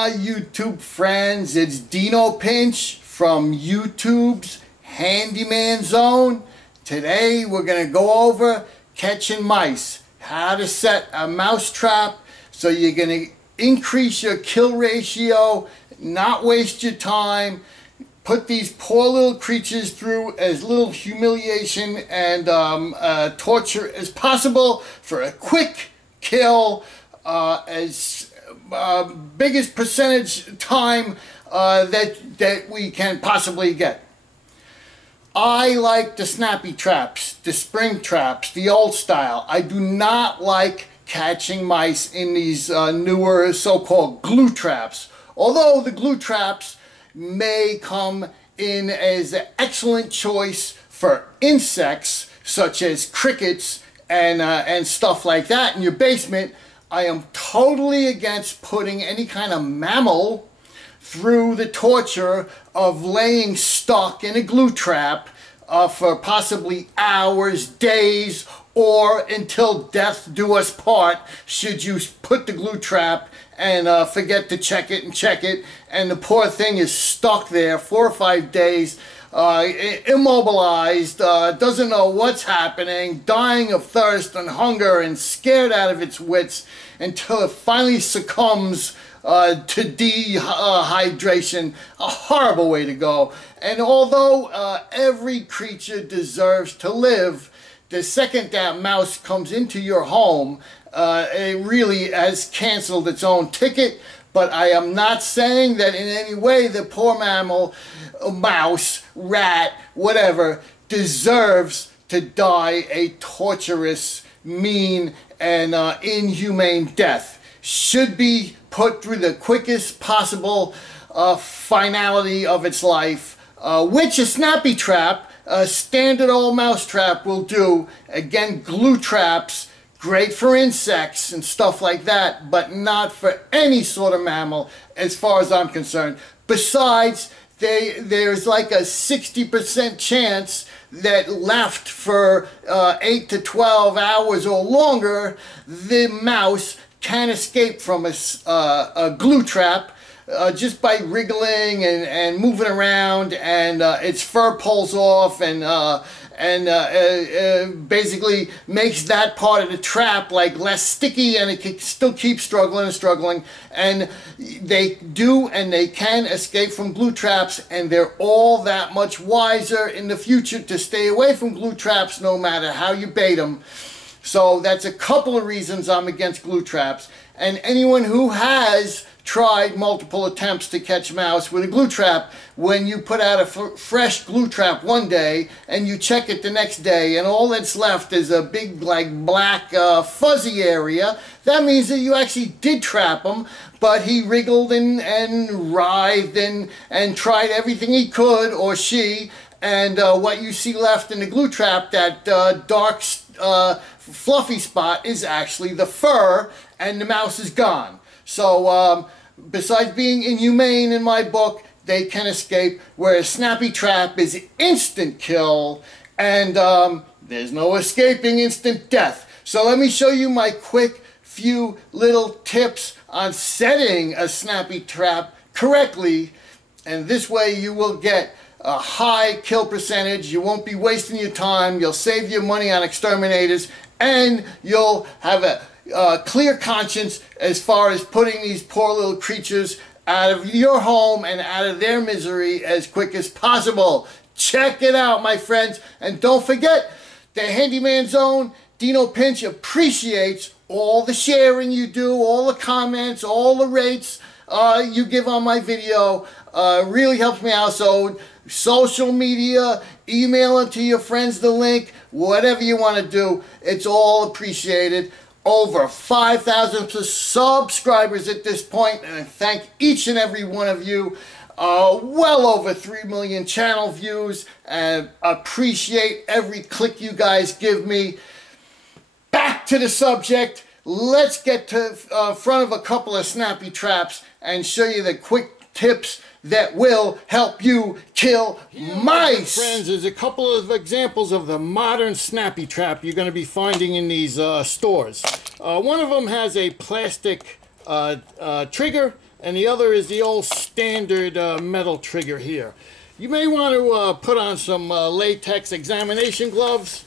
my YouTube friends, it's Dino Pinch from YouTube's Handyman Zone. Today we're going to go over catching mice, how to set a mouse trap so you're going to increase your kill ratio, not waste your time, put these poor little creatures through as little humiliation and torture as possible for a quick kill, as biggest percentage time that we can possibly get. I like the snappy traps, the spring traps, the old style. I do not like catching mice in these newer so-called glue traps. Although the glue traps may come in as an excellent choice for insects such as crickets and stuff like that in your basement, I am totally against putting any kind of mammal through the torture of laying stuck in a glue trap for possibly hours, days, or until death do us part, should you put the glue trap and forget to check it, and the poor thing is stuck there 4 or 5 days, immobilized, doesn't know what's happening, dying of thirst and hunger and scared out of its wits until it finally succumbs to dehydration. A horrible way to go. And although every creature deserves to live, the second that mouse comes into your home, it really has canceled its own ticket. But I am not saying that in any way the poor mammal, mouse, rat, whatever, deserves to die a torturous, mean, and inhumane death. Should be put through the quickest possible finality of its life, which a snappy trap, a standard old mouse trap, will do. Again, glue traps, great for insects and stuff like that, but not for any sort of mammal as far as I'm concerned. Besides, there's like a 60% chance that left for 8 to 12 hours or longer, the mouse can escape from a glue trap just by wriggling and moving around, and its fur pulls off and basically makes that part of the trap like less sticky, and it can still keep struggling and struggling. And they do and they can escape from glue traps, and they're all that much wiser in the future to stay away from glue traps no matter how you bait them. So that's a couple of reasons I'm against glue traps. And anyone who has tried multiple attempts to catch mouse with a glue trap, when you put out a fresh glue trap one day and you check it the next day and all that's left is a big like black fuzzy area, that means that you actually did trap him, but he wriggled and writhed and tried everything he could, or she, and what you see left in the glue trap, that dark fluffy spot, is actually the fur, and the mouse is gone. So besides being inhumane in my book, they can escape, whereas snappy trap is instant kill, and there's no escaping instant death. So let me show you my quick few little tips on setting a snappy trap correctly, and this way you will get a high kill percentage. You won't be wasting your time, you'll save your money on exterminators, and you'll have a clear conscience as far as putting these poor little creatures out of your home and out of their misery as quick as possible. Check it out, my friends, and don't forget, the Handyman Zone, Dino Pinch, appreciates all the sharing you do, all the comments, all the rates you give on my video. Really helps me out. So social media, email it to your friends the link, whatever you want to do, it's all appreciated. Over 5,000 subscribers at this point, and I thank each and every one of you. Well over 3 million channel views, and appreciate every click you guys give me. Back to the subject. Let's get to front of a couple of snappy traps and show you the quick tips that will help you kill mice. Friends, there's a couple of examples of the modern snappy trap you're going to be finding in these stores. One of them has a plastic trigger and the other is the old standard metal trigger here. You may want to put on some latex examination gloves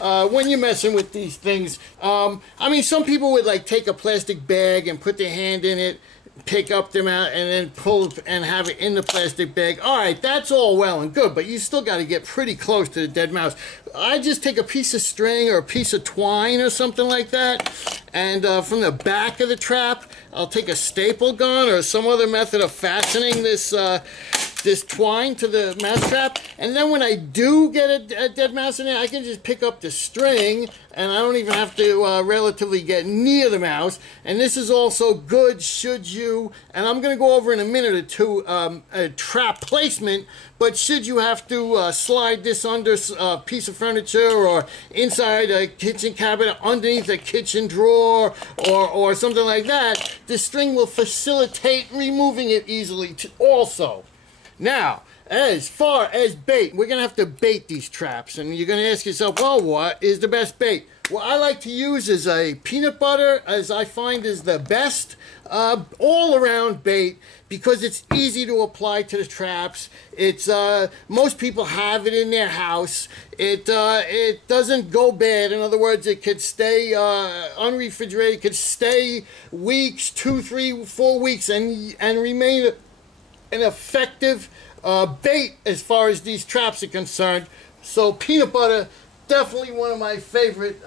when you're messing with these things. I mean, some people would like take a plastic bag and put their hand in it, pick up them out, and then pull and have it in the plastic bag. All right, that's all well and good, but you still got to get pretty close to the dead mouse. I just take a piece of string or a piece of twine or something like that, and from the back of the trap, I'll take a staple gun or some other method of fastening this this twine to the mousetrap, and then when I do get a dead mouse in there, I can just pick up the string, and I don't even have to relatively get near the mouse. And this is also good should you, and I'm going to go over in a minute or two a trap placement, but should you have to slide this under a piece of furniture or inside a kitchen cabinet, underneath a kitchen drawer, or something like that, the string will facilitate removing it easily also. Now, as far as bait, we're going to have to bait these traps, and you're going to ask yourself, well, what is the best bait? What I like to use is a peanut butter, as I find is the best all-around bait, because it's easy to apply to the traps. It's most people have it in their house. It doesn't go bad. In other words, it could stay unrefrigerated. It could stay weeks, 2, 3, 4 weeks, and remain an effective bait as far as these traps are concerned. So peanut butter, definitely one of my favorite.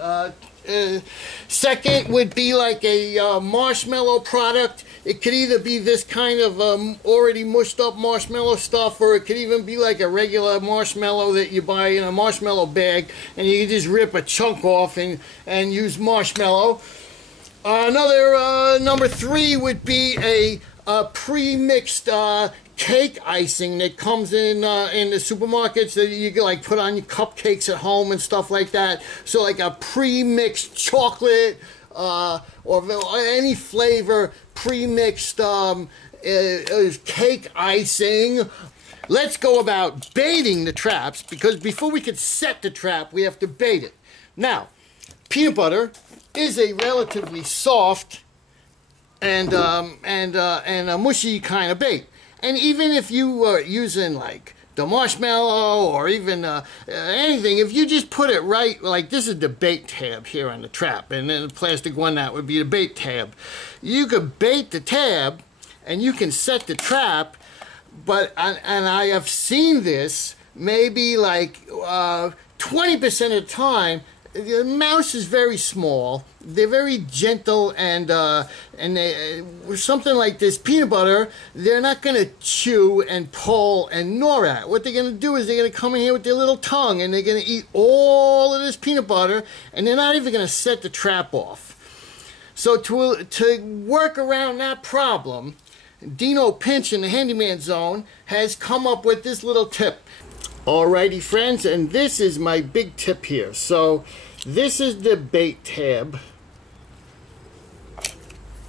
Second would be like a marshmallow product. It could either be this kind of already mushed up marshmallow stuff, or it could even be like a regular marshmallow that you buy in a marshmallow bag, and you can just rip a chunk off and use marshmallow. Another number 3 would be a pre-mixed cake icing that comes in the supermarkets that you can like put on your cupcakes at home and stuff like that. So like a pre-mixed chocolate or any flavor pre-mixed cake icing. Let's go about baiting the traps, because before we could set the trap, we have to bait it. Now, peanut butter is a relatively soft and a mushy kind of bait. And even if you are using like the marshmallow or even anything, if you just put it right, like this is the bait tab here on the trap, and then the plastic one, that would be the bait tab. You could bait the tab and you can set the trap, but, and I have seen this maybe like 20% of the time. The mouse is very small. They're very gentle, and they, something like this peanut butter, they're not going to chew and pull and gnaw at. What they're going to do is they're going to come in here with their little tongue, and they're going to eat all of this peanut butter, and they're not even going to set the trap off. So to work around that problem, Dino Pinch in the Handyman Zone has come up with this little tip. Alrighty friends, and this is my big tip here. So this is the bait tab,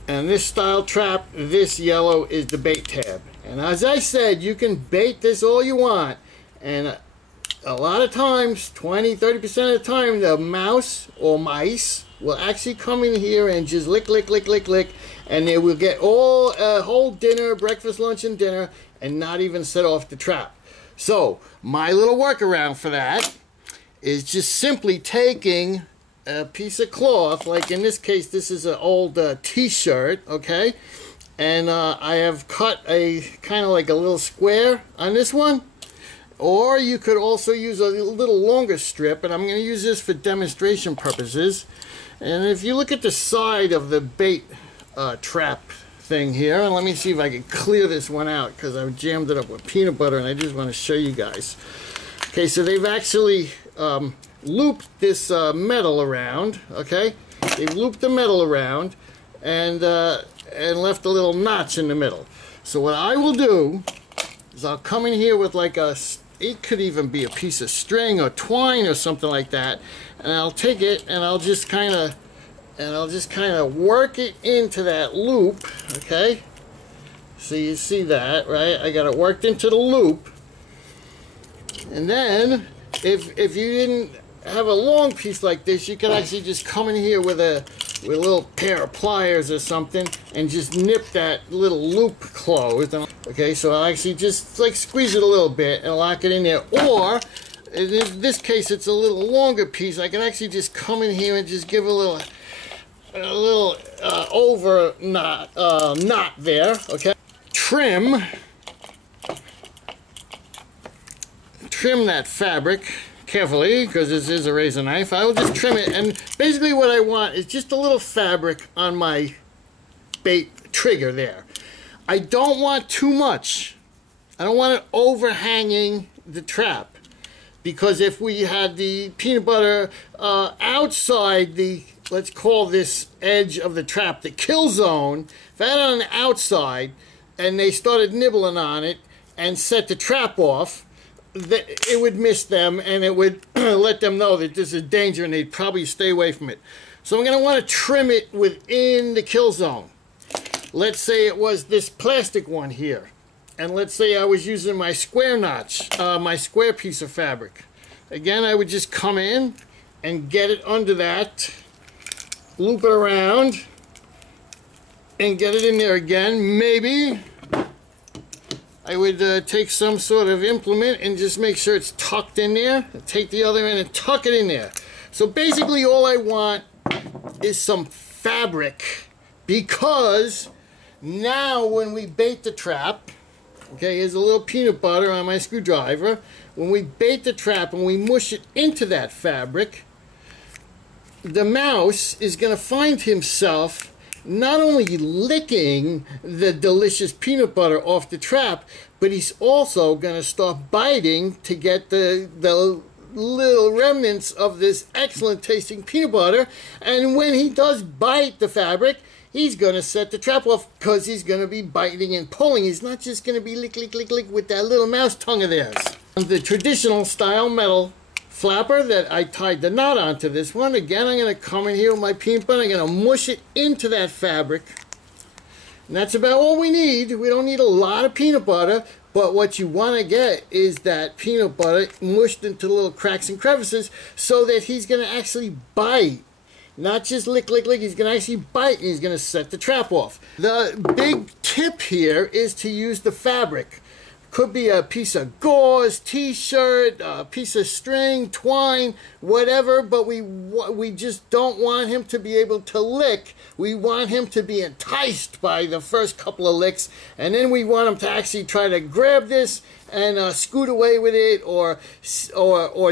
and this style trap, this yellow is the bait tab. And as I said, you can bait this all you want, and a lot of times, 20-30% of the time, the mouse or mice will actually come in here and just lick, and they will get all a whole dinner, breakfast, lunch, and dinner, and not even set off the trap. So my little workaround for that is just simply taking a piece of cloth, like in this case this is an old t-shirt, okay, and I have cut a kind of like a little square on this one, or you could also use a little longer strip, and I'm going to use this for demonstration purposes. And if you look at the side of the bait trap thing here, and let me see if I can clear this one out, because I've jammed it up with peanut butter and I just want to show you guys. Okay, so they've actually looped this metal around, okay? They've looped the metal around and left a little notch in the middle. So what I will do is I'll come in here with like it could even be a piece of string or twine or something like that, and I'll take it and I'll just kind of work it into that loop, okay? So you see that, right? I got it worked into the loop. And then, if you didn't have a long piece like this, you can actually just come in here with a with a little pair of pliers or something and just nip that little loop closed. Okay, so I'll actually just like squeeze it a little bit and lock it in there. Or in this case, it's a little longer piece. I can actually just come in here and just give a little over knot there. Okay, trim that fabric carefully, because this is a razor knife. I will just trim it, and basically what I want is just a little fabric on my bait trigger there. I don't want too much. I don't want it overhanging the trap, because if we had the peanut butter outside the, let's call this edge of the trap, the kill zone, if I had it on the outside and they started nibbling on it and set the trap off, it would miss them, and it would let them know that this is danger and they'd probably stay away from it. So I'm going to want to trim it within the kill zone. Let's say it was this plastic one here, and let's say I was using my square notch, my square piece of fabric. Again, I would just come in and get it under that, loop it around, and get it in there again. Maybe I would take some sort of implement and just make sure it's tucked in there. Take the other end and tuck it in there. So basically all I want is some fabric, because now when we bait the trap, okay, here's a little peanut butter on my screwdriver. When we bait the trap and we mush it into that fabric, the mouse is going to find himself not only licking the delicious peanut butter off the trap, but he's also going to start biting to get the little remnants of this excellent tasting peanut butter. And when he does bite the fabric, he's going to set the trap off, because he's going to be biting and pulling. He's not just going to be lick, lick, lick, lick with that little mouse tongue of theirs. The traditional style metal flapper that I tied the knot onto this one. Again, I'm going to come in here with my peanut butter. I'm going to mush it into that fabric. And that's about all we need. We don't need a lot of peanut butter, but what you want to get is that peanut butter mushed into little cracks and crevices, so that he's going to actually bite. Not just lick, lick, lick. He's going to actually bite, and he's going to set the trap off. The big tip here is to use the fabric. Could be a piece of gauze, t-shirt, a piece of string, twine, whatever, but we just don't want him to be able to lick. We want him to be enticed by the first couple of licks, and then we want him to actually try to grab this and scoot away with it, or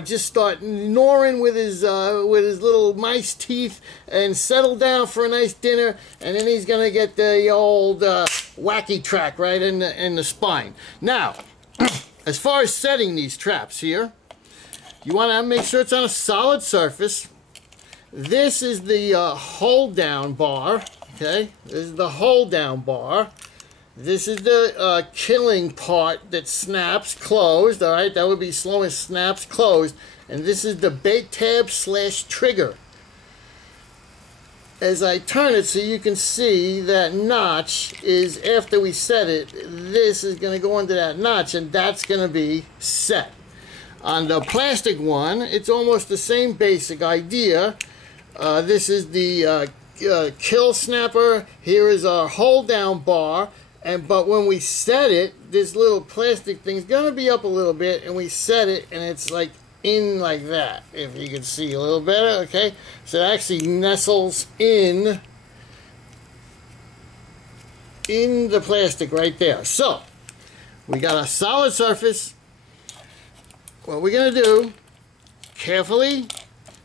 just start gnawing with his little mice teeth and settle down for a nice dinner, and then he's gonna get the old wacky track right in the spine. Now, as far as setting these traps here, you want to make sure it's on a solid surface. This is the hold down bar. Okay, this is the hold down bar. This is the killing part that snaps closed. All right, that would be slow as snaps closed. And this is the bait tab / trigger. As I turn it, so you can see that notch is, after we set it, this is going to go into that notch, and that's going to be set. On the plastic one, it's almost the same basic idea. This is the kill snapper. Here is our hold down bar. But when we set it, this little plastic thing is going to be up a little bit, and we set it, and it's like in like that, if you can see a little better. Okay, so it actually nestles in the plastic right there. So we got a solid surface. What we're going to do, carefully,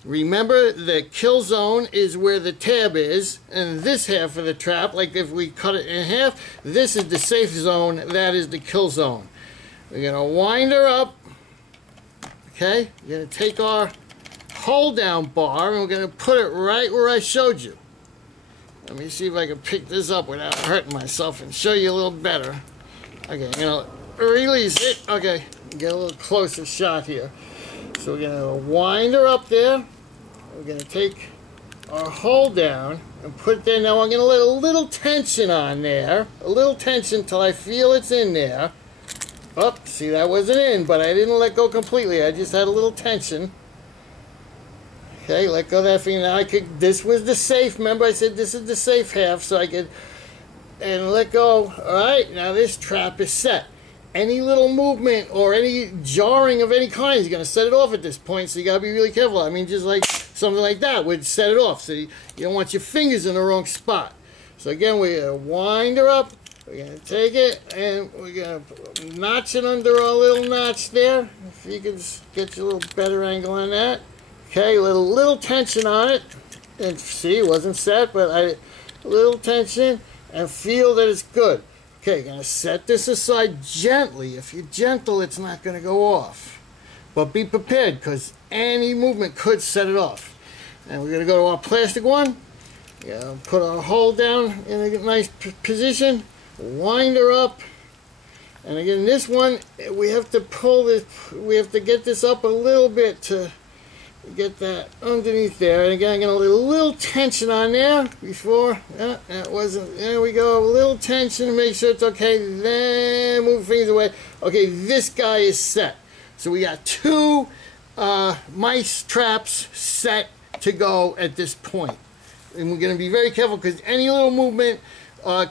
remember the kill zone is where the tab is, and this half of the trap, like if we cut it in half, this is the safe zone, that is the kill zone. We're going to wind her up. Okay, we're going to take our hold down bar and we're going to put it right where I showed you. Let me see if I can pick this up without hurting myself and show you a little better. Okay, I'm going to release it. Okay, get a little closer shot here. So we're going to wind her up there. We're going to take our hold down and put it there. Now I'm going to let a little tension on there. A little tension until I feel it's in there. Oh, see, that wasn't in, but I didn't let go completely. I just had a little tension. Okay, let go of that finger. Now I could, this was the safe, remember I said this is the safe half, so I could, and let go. Alright, now this trap is set. Any little movement or any jarring of any kind is going to set it off at this point, so you got to be really careful. I mean, just like something like that would set it off, so you don't want your fingers in the wrong spot. So again, we're going to wind her up, we're going to take it, and we're going to notch it under our little notch there. If you can get your little better angle on that. Okay, a little tension on it, and see, it wasn't set, but a little tension, and feel that it's good. Okay, going to set this aside gently. If you're gentle, it's not going to go off. But be prepared, because any movement could set it off. And we're going to go to our plastic one. Put our hole down in a nice position. Wind her up. And again, this one, we have to pull this, we have to get this up a little bit to get that underneath there. And again, I'm going to leave a little tension on there before. That wasn't, there we go. A little tension to make sure it's okay. Then move fingers away. Okay, this guy is set. So we got 2 mice traps set to go at this point. And we're going to be very careful because any little movement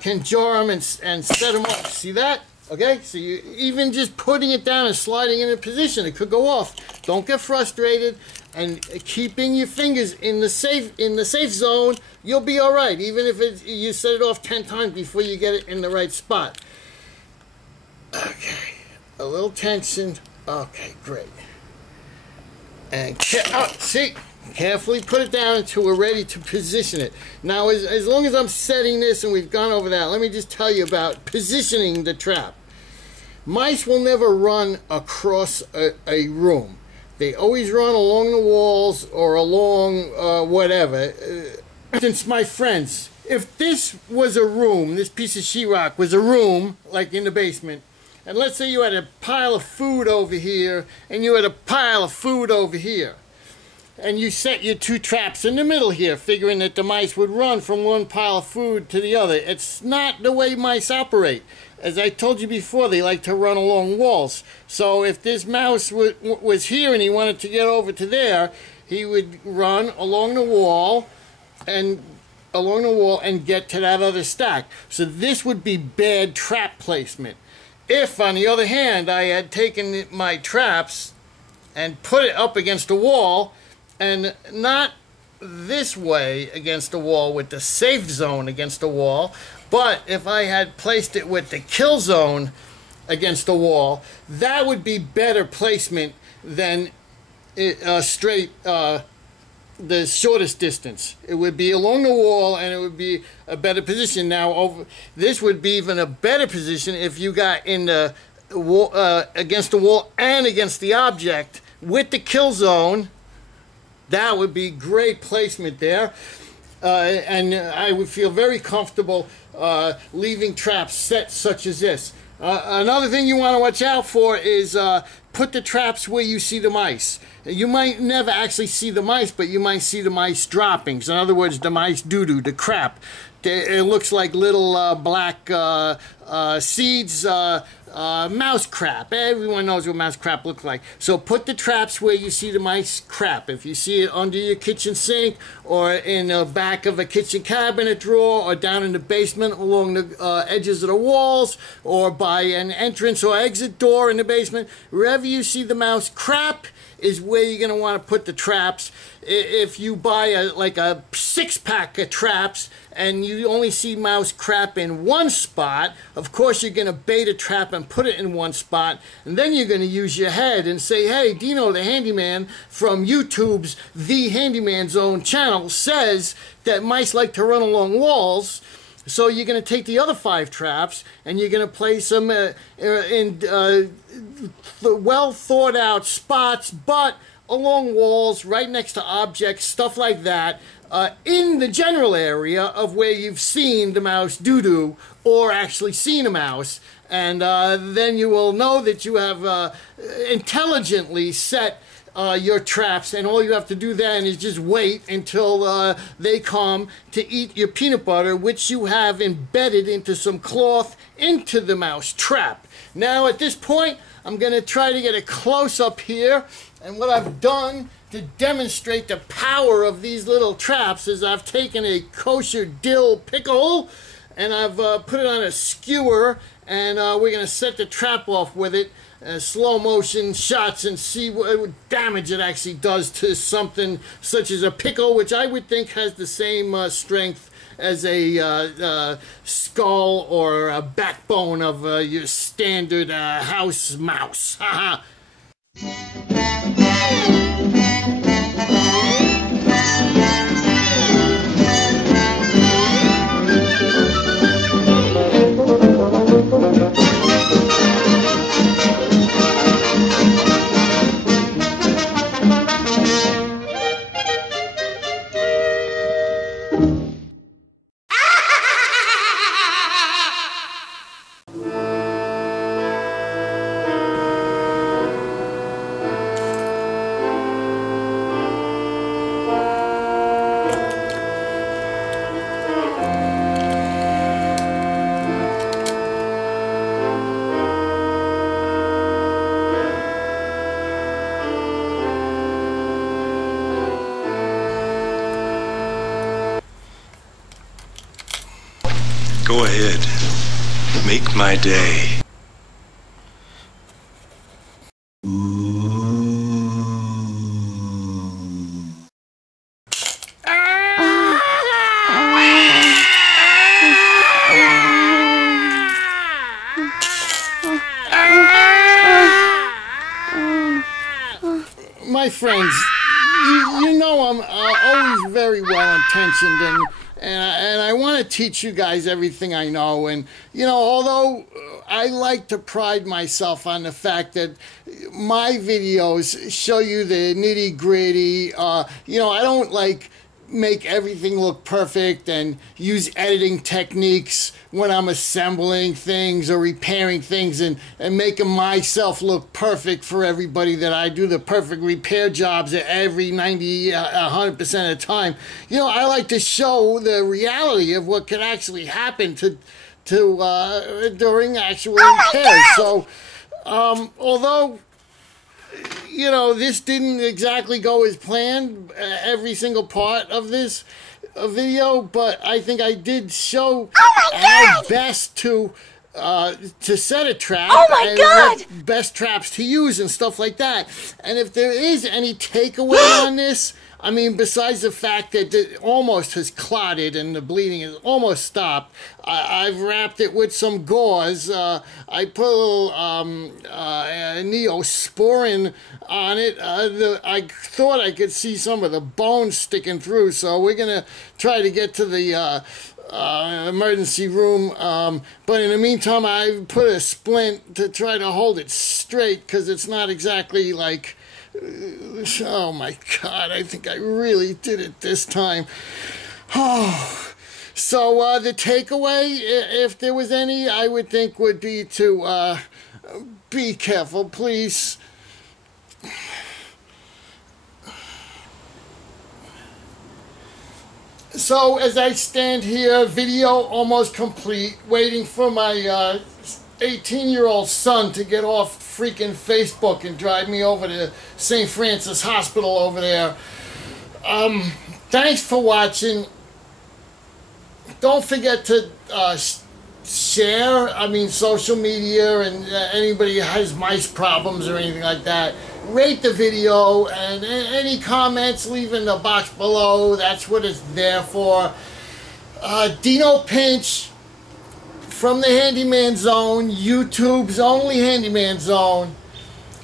can jar them and set them up. See that? Okay, so you even just putting it down and sliding in a position, it could go off. Don't get frustrated, and keeping your fingers in the safe zone, you'll be all right. Even if you set it off 10 times before you get it in the right spot. Okay, a little tension. Okay, great. And see, carefully put it down until we're ready to position it. Now, as long as I'm setting this and we've gone over that, let me just tell you about positioning the trap. Mice will never run across a room. They always run along the walls or along whatever. Since my friends, if this was a room, this piece of sheetrock was a room, like in the basement, and let's say you had a pile of food over here, and you had a pile of food over here, and you set your 2 traps in the middle here, figuring that the mice would run from one pile of food to the other. It's not the way mice operate. As I told you before, they like to run along walls. So if this mouse was here and he wanted to get over to there, he would run along the wall and get to that other stack. So this would be bad trap placement. If, on the other hand, I had taken my traps and put it up against the wall, and not this way against the wall with the safe zone against the wall, but if I had placed it with the kill zone against the wall, that would be better placement than straight the shortest distance. It would be along the wall, and it would be a better position. Now, this would be even a better position if you got in the wall, against the wall and against the object with the kill zone. That would be great placement there. And I would feel very comfortable leaving traps set such as this. Another thing you want to watch out for is put the traps where you see the mice. You might never actually see the mice, but you might see the mice droppings. In other words, the mice doo-doo, the crap. It looks like little black seeds, mouse crap. Everyone knows what mouse crap looks like. So put the traps where you see the mice crap. If you see it under your kitchen sink, or in the back of a kitchen cabinet drawer, or down in the basement along the edges of the walls, or by an entrance or exit door in the basement, wherever you see the mouse crap is where you're going to want to put the traps. If you buy like a 6-pack of traps and you only see mouse crap in one spot, of course you're going to bait a trap and put it in one spot, and then you're going to use your head and say, hey, Dino the Handyman from YouTube's The Handyman Zone channel says that mice like to run along walls. So you're going to take the other 5 traps and you're going to place them in well thought out spots, but along walls, right next to objects, stuff like that, in the general area of where you've seen the mouse doo-doo or actually seen a mouse. And then you will know that you have intelligently set your traps, and all you have to do then is just wait until they come to eat your peanut butter, which you have embedded into some cloth into the mouse trap. Now at this point, I'm going to try to get a close up here, and what I've done to demonstrate the power of these little traps is I've taken a kosher dill pickle and I've put it on a skewer, and we're going to set the trap off with it, slow motion shots, and see what damage it actually does to something such as a pickle, which I would think has the same strength as a skull or a backbone of your standard house mouse. Go ahead. Make my day. My friends, you know I'm always very well intentioned, and I want to teach you guys everything I know. And you know, although I like to pride myself on the fact that my videos show you the nitty gritty, you know, I don't like make everything look perfect and use editing techniques when I'm assembling things or repairing things and making myself look perfect for everybody, that I do the perfect repair jobs at every 100% of the time. You know, I like to show the reality of what could actually happen to during actual repairs. So although you know, this didn't exactly go as planned, every single part of this video, but I think I did show how best to set a trap and what best traps to use and stuff like that. And if there is any takeaway on this, I mean, besides the fact that it almost has clotted and the bleeding has almost stopped, I've wrapped it with some gauze. I put a little Neosporin on it. I thought I could see some of the bones sticking through, so we're going to try to get to the emergency room. But in the meantime, I put a splint to try to hold it straight, because it's not exactly like... Oh my God, I think I really did it this time. Oh. So the takeaway, if there was any, I would think would be to be careful, please. So as I stand here, video almost complete, waiting for my 18-year-old son to get off freaking Facebook and drive me over to St. Francis Hospital over there. Thanks for watching. Don't forget to share, I mean, social media, and anybody who has mice problems or anything like that. Rate the video, and any comments, leave in the box below. That's what it's there for. Dino Pinch from the Handyman Zone, YouTube's only Handyman Zone,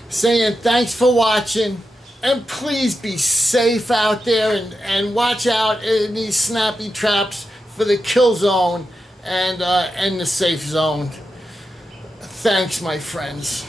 saying thanks for watching, and please be safe out there, and watch out in these snappy traps for the kill zone and the safe zone. Thanks, my friends.